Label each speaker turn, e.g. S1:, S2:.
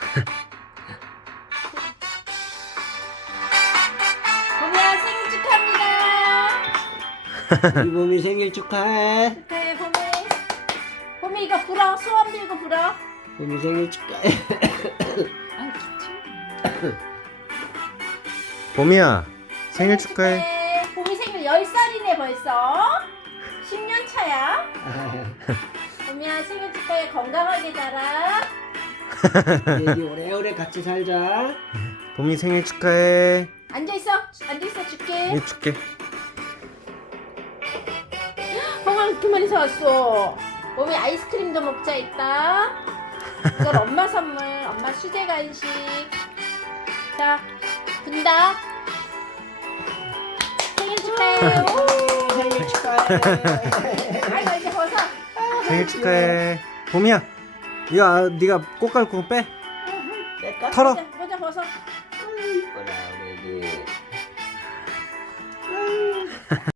S1: 봄이야 생일 축하합니다.
S2: 우리 봄이 생일 축하해.
S1: 축하해 봄이. 봄이 이거 불어. 소원 빌고 불어.
S2: 봄이 생일 축하해.
S1: 아 기침.
S3: 봄이야 생일 축하해.
S1: 봄이 생일 10살이네 벌써. 10년 차야. 봄이야 생일 축하해. 건강하게 자라.
S2: 우리 오래오래 같이 살자.
S3: 봄이 생일 축하해.
S1: 앉아있어. 앉아있어 줄게.
S3: 이 줄게.
S1: 봄아 이렇게 많이 사왔어. 봄이 아이스크림도 먹자 이따. 이건 엄마 선물. 엄마 수제 간식. 자 분다. 생일 축하해. 오.
S2: 생일 축하해.
S1: 아이고 이제 벗어.
S3: 생일 축하해. 봄이야 이거 네가 꽃갈고 빼.
S2: 뺄까?
S3: 털어.
S1: 모자 벗어.
S2: 이뻐라 우리 애기.